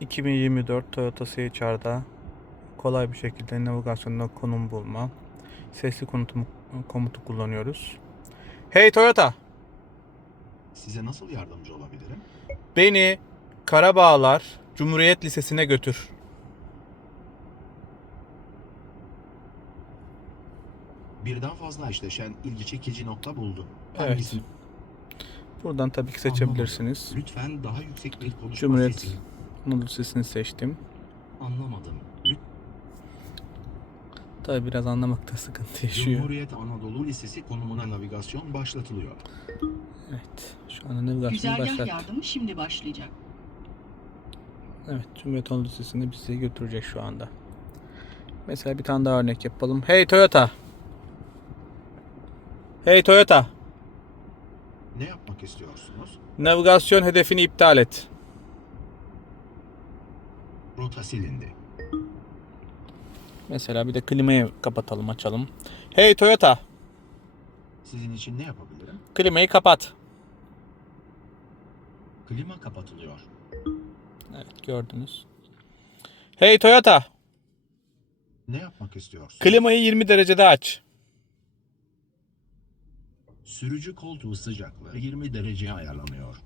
2024 Toyota CHR'da kolay bir şekilde navigasyonda konum bulma, sesli komutu, komutu kullanıyoruz. Hey Toyota, Size nasıl yardımcı olabilirim? beni Karabağlar Cumhuriyet Lisesi'ne götür. Birden fazla eşleşen ilgi çekici nokta buldum. Evet. Hangisini? Buradan tabii ki seçebilirsiniz. Lütfen daha yüksek bir konuşma Cumhuriyet sesi. Anadolu Lisesi'ni seçtim. Anlamadım. Tabii biraz anlamakta sıkıntı yaşıyor. Cumhuriyet Anadolu Lisesi konumuna navigasyon başlatılıyor. Evet, şu anda navigasyonu Güzergah başlat. yardımı şimdi başlayacak. Evet, Cumhuriyet Anadolu Lisesi'ne bizi götürecek şu anda. Mesela bir tane daha örnek yapalım. Hey Toyota. Hey Toyota. Ne yapmak istiyorsunuz? Navigasyon hedefini iptal et. Rota silindi. Mesela bir de klimayı kapatalım, açalım. Hey Toyota. Sizin için ne yapabilirim? Klimayı kapat. Klima kapatılıyor. Evet, gördünüz. Hey Toyota. Ne yapmak istiyorsunuz? Klimayı 20 derecede aç. Sürücü koltuğu sıcaklığı 20 dereceye ayarlanıyor.